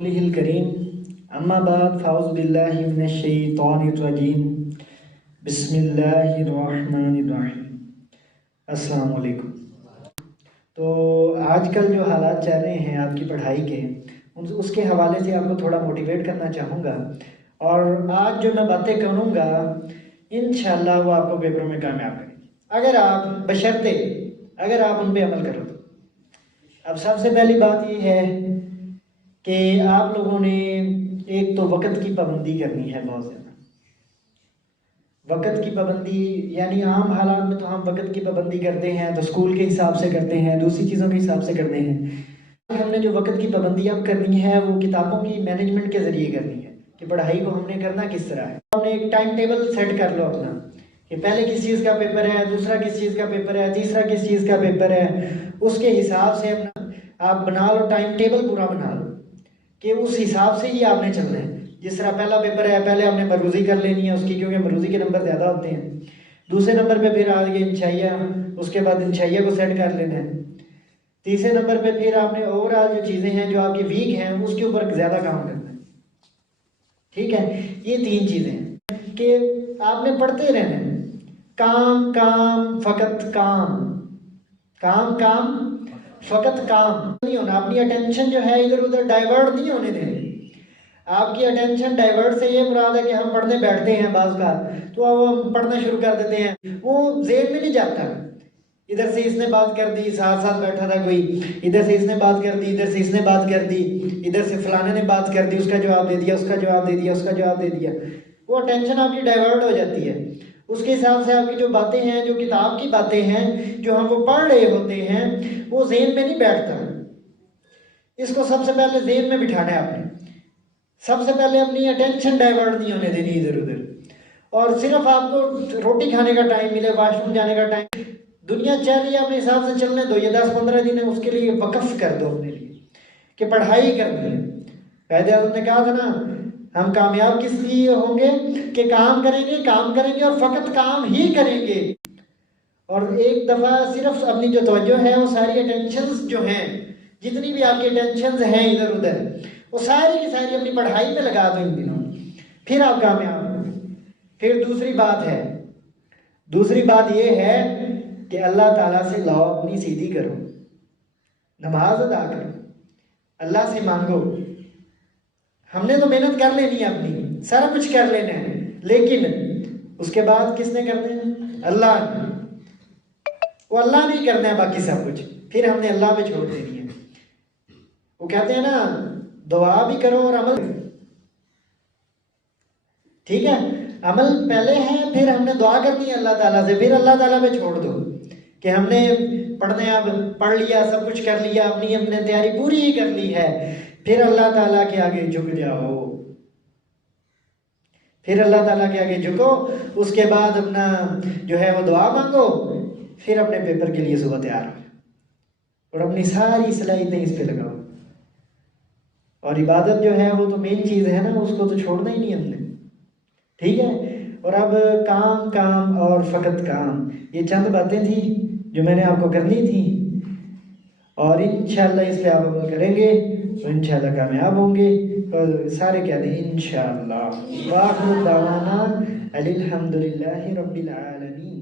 قوله الكريم اما بعد فاعوذ باللہ من الشیطان الرجیم بسم اللہ الرحمن الرحیم۔ السلام علیکم۔ تو آج کل جو حالات چل رہے ہیں آپ کی پڑھائی کے، اس کے حوالے سے آپ کو تھوڑا موٹیویٹ کرنا چاہوں گا، اور آج جو میں باتیں کروں گا انشاءاللہ وہ آپ کو پیپروں میں کامیاب کریں گی اگر آپ ان پہ عمل کرو تو۔ اب سب سے پہلی بات یہ ہے کہ آپ لوگوں نے ایک تو وقت کی پابندی کرنی ہے، بہت زیادہ وقت کی پابندی، یعنی عام حالات میں تو ہم وقت کی پابندی کرتے ہیں تو اسکول کے حساب سے کرتے ہیں، دوسری چیزوں کے حساب سے کرتے ہیں۔ ہم نے جو وقت کی پابندی اب کرنی ہے وہ کتابوں کی مینجمنٹ کے ذریعے کرنی ہے کہ پڑھائی کو ہم نے کرنا کس طرح ہے۔ ہم نے ایک ٹائم ٹیبل سیٹ کر لو اپنا کہ پہلے کس چیز کا پیپر ہے، دوسرا کس چیز کا پیپر ہے، تیسرا کس چیز کا پیپر ہے، اس کے حساب سے اپنا آپ بنا لو، ٹائم ٹیبل پورا بنا لو کہ اس حساب سے ہی آپ نے چلنا ہے۔ جس طرح پہلا پیپر ہے، پہلے ہم نے مروزی کر لینی ہے اس کی، کیونکہ مروزی کے نمبر زیادہ ہوتے ہیں۔ دوسرے نمبر پہ پھر آ گئی انشائیہ، اس کے بعد انشائیہ کو سیٹ کر لینا ہے۔ تیسرے نمبر پہ پھر آپ نے اوور آل جو چیزیں ہیں جو آپ کی ویک ہیں اس کے اوپر زیادہ کام کرنا ہے، ٹھیک ہے۔ یہ تین چیزیں ہیں کہ آپ نے پڑھتے رہنا ہے، کام کام فقط کام، کام کام فقط کام نہیں ہونا۔ اپنی اٹینشن جو ہے ادھر ادھر ڈائیورٹ نہیں ہونے دیں۔ آپ کی اٹینشن ڈائیورٹ سے یہ مراد ہے کہ ہم پڑھنے بیٹھتے ہیں بعض کا تو ہم پڑھنا شروع کر دیتے ہیں، وہ ذہن میں نہیں جاتا۔ ادھر سے اس نے بات کر دی، ساتھ ساتھ بیٹھا تھا کوئی، ادھر سے اس نے بات کر دی، ادھر سے اس نے بات کر دی، ادھر سے فلانے نے بات کر دی، اس کا جواب دے دیا، اس کا جواب دے دیا، اس کا جواب دے دیا، وہ اٹینشن آپ کی ڈائیورٹ ہو جاتی ہے۔ اس کے حساب سے آپ کی جو باتیں ہیں، جو کتاب کی باتیں ہیں جو ہم وہ پڑھ رہے ہوتے ہیں وہ ذہن میں نہیں بیٹھتا۔ اس کو سب سے پہلے ذہن میں بٹھانا ہے آپ نے، سب سے پہلے اپنی اٹینشن ڈائیورٹ نہیں ہونے دینی ادھر ادھر، اور صرف آپ کو روٹی کھانے کا ٹائم ملے، واش روم جانے کا ٹائم، دنیا چل رہی ہے اپنے حساب سے چلنے دو، یہ 10-15 دن ہے اس کے لیے وقف کر دو اپنے لیے کہ پڑھائی کرنی ہے۔ قائد اعظم نے کہا تھا نا، ہم کامیاب کس لیے ہوں گے کہ کام کریں گے اور فقط کام ہی کریں گے۔ اور ایک دفعہ صرف اپنی جو توجہ ہے وہ ساری اٹینشنز جو ہیں، جتنی بھی آپ کی اٹینشنز ہیں ادھر ادھر، وہ ساری کی ساری اپنی پڑھائی میں لگا دو ان دنوں، پھر آپ کامیاب ہوں گے۔ پھر دوسری بات یہ ہے کہ اللہ تعالیٰ سے لاؤ اپنی سیدھی کرو، نماز ادا کرو، اللہ سے مانگو۔ ہم نے تو محنت کر لینی ہے اپنی، سارا کچھ کر لینا ہے، لیکن اس کے بعد کس نے کرنا ہے؟ اللہ نے۔ وہ اللہ نے کرنا ہے باقی سب کچھ، پھر ہم نے اللہ پہ چھوڑ دینی ہے۔ وہ کہتے ہیں نا، دعا بھی کرو اور عمل، ٹھیک ہے۔ عمل پہلے ہے، پھر ہم نے دعا کرنی ہے اللہ تعالیٰ سے، پھر اللہ تعالیٰ پہ چھوڑ دو کہ ہم نے اب پڑھ لیا، سب کچھ کر لیا، اپنی تیاری پوری ہی کر لی ہے، پھر اللہ تعالیٰ کے آگے جھک جاؤ، پھر اللہ تعالیٰ کے آگے جھکو، اس کے بعد اپنا جو ہے وہ دعا مانگو، پھر اپنے پیپر کے لیے صبح تیار ہو اور اپنی ساری صلاحیتیں اس پہ لگاؤ۔ اور عبادت جو ہے وہ تو مین چیز ہے نا، اس کو تو چھوڑنا ہی نہیں ہم نے، ٹھیک ہے۔ اور اب کام اور فقط کام، یہ چند باتیں تھیں جو میں نے آپ کو کرنی تھی، اور انشاءاللہ اس پہ آپ عمل کریں گے تو انشاءاللہ کامیاب ہوں گے۔ اور سارے کہتے ہیں انشاءاللہ۔ وآخر دعوانا الحمدللہ رب العالمین۔